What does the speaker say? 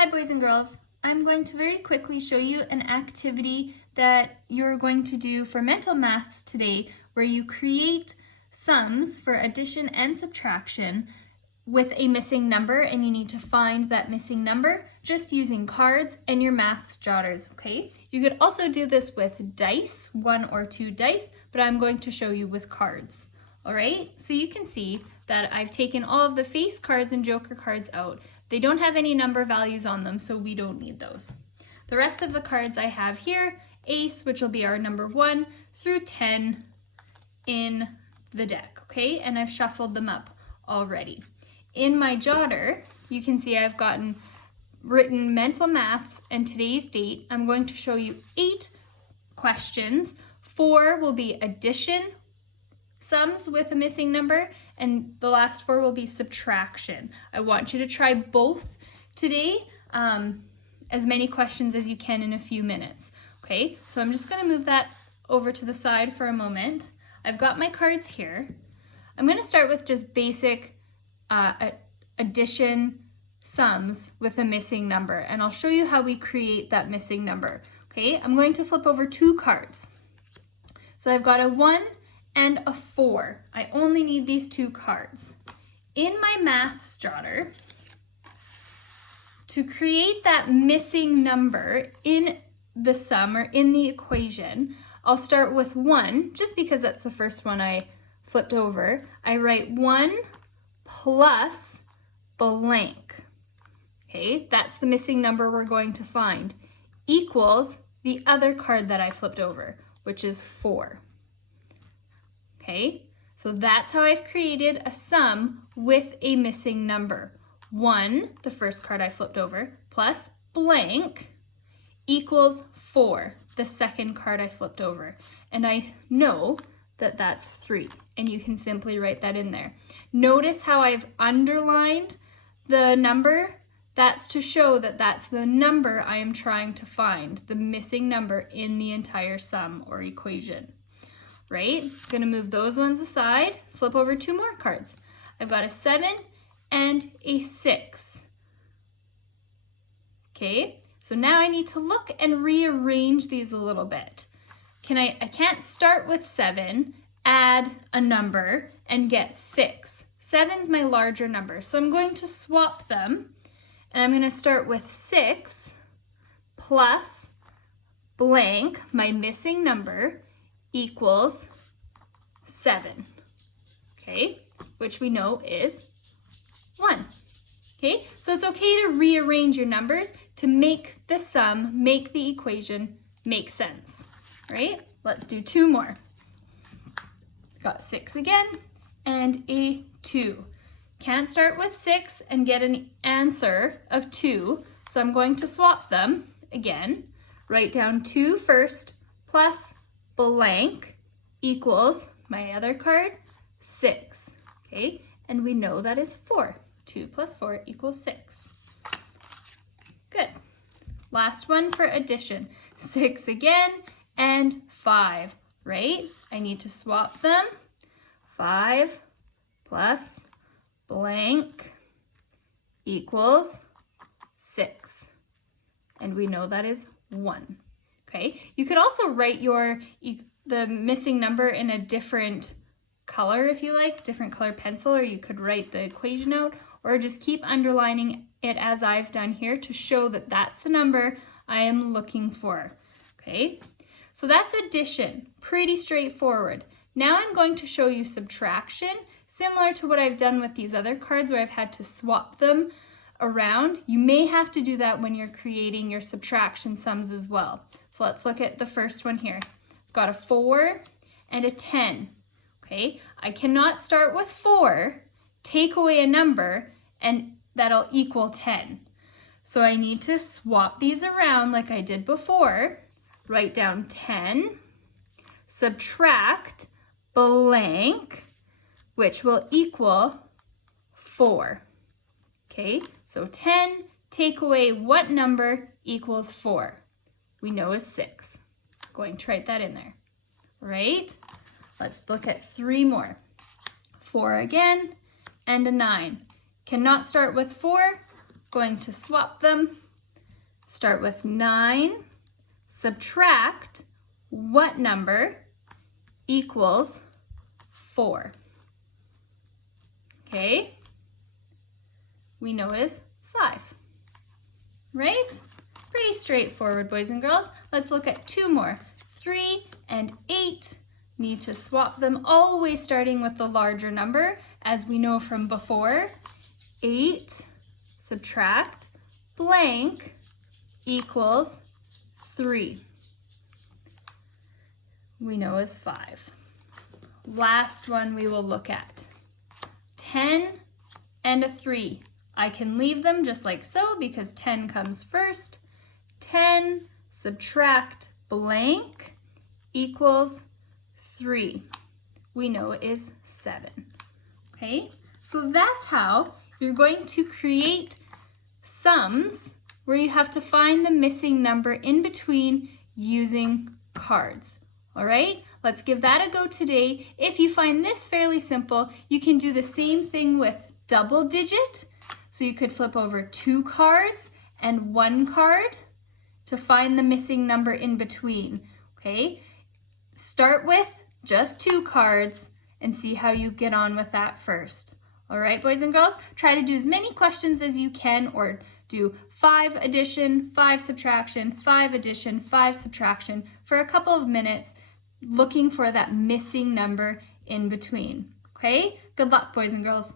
Hi boys and girls. I'm going to very quickly show you an activity that you're going to do for mental maths today where you create sums for addition and subtraction with a missing number, and you need to find that missing number just using cards and your maths jotters, okay? You could also do this with dice, 1 or 2 dice, but I'm going to show you with cards. All right, so you can see that I've taken all of the face cards and joker cards out. They don't have any number values on them, so we don't need those. The rest of the cards I have here, ace, which will be our number 1 through 10 in the deck, okay? And I've shuffled them up already. In my jotter, you can see I've written mental maths and today's date. I'm going to show you 8 questions. 4 will be addition, sums with a missing number, and the last 4 will be subtraction. I want you to try both today, as many questions as you can in a few minutes. Okay, so I'm just going to move that over to the side for a moment. I've got my cards here. I'm going to start with just basic addition sums with a missing number, and I'll show you how we create that missing number. Okay, I'm going to flip over 2 cards. So I've got a 1 and a 4. I only need these 2 cards. In my maths jotter, to create that missing number in the sum or in the equation, I'll start with 1, just because that's the first one I flipped over. I write 1 plus blank. Okay, that's the missing number we're going to find, equals the other card that I flipped over, which is 4. Okay, so that's how I've created a sum with a missing number. 1, the first card I flipped over, plus blank equals 4, the second card I flipped over. And I know that that's 3, and you can simply write that in there. Notice how I've underlined the number. That's to show that that's the number I am trying to find, the missing number in the entire sum or equation. Right? Gonna move those ones aside, flip over 2 more cards. I've got a 7 and a 6. Okay, so now I need to look and rearrange these a little bit. I can't start with 7, add a number, and get 6. 7's my larger number, so I'm going to swap them, and I'm gonna start with 6 plus blank, my missing number, equals 7, okay, which we know is 1. Okay, so it's okay to rearrange your numbers to make the sum, make the equation make sense, right? Let's do 2 more. Got 6 again and a 2. Can't start with 6 and get an answer of 2, so I'm going to swap them again. Write down 2 first plus blank equals my other card, 6. Okay, and we know that is 4. 2 plus 4 equals 6. Good. Last one for addition. 6 again and 5, right? I need to swap them. 5 plus blank equals 6. And we know that is 1. Okay, you could also write the missing number in a different color if you like, different color pencil, or you could write the equation out, or just keep underlining it as I've done here to show that that's the number I am looking for. Okay, so that's addition, pretty straightforward. Now I'm going to show you subtraction, similar to what I've done with these other cards where I've had to swap them around. You may have to do that when you're creating your subtraction sums as well. So let's look at the first one here. I've got a 4 and a 10. Okay, I cannot start with 4, take away a number, and that'll equal 10. So I need to swap these around like I did before. Write down 10, subtract blank, which will equal 4. Okay, so 10, take away what number equals 4? We know is 6. Going to write that in there, right? Let's look at 3 more. 4 again and a 9. Cannot start with 4, going to swap them Start with 9, subtract what number equals 4? Okay, we know it is 5, right? Pretty straightforward, boys and girls. Let's look at 2 more. 3 and 8. Need to swap them, always starting with the larger number, as we know from before. 8 subtract blank equals 3. We know is 5. Last one we will look at. 10 and a 3. I can leave them just like so because 10 comes first. 10 subtract blank equals 3. We know it is 7. Okay, so that's how you're going to create sums where you have to find the missing number in between using cards. All right, let's give that a go today. If you find this fairly simple, you can do the same thing with double digit. So you could flip over 2 cards and 1 card to find the missing number in between, okay? Start with just 2 cards and see how you get on with that first. All right, boys and girls, try to do as many questions as you can, or do 5 addition, 5 subtraction, 5 addition, 5 subtraction for a couple of minutes, looking for that missing number in between, okay? Good luck, boys and girls.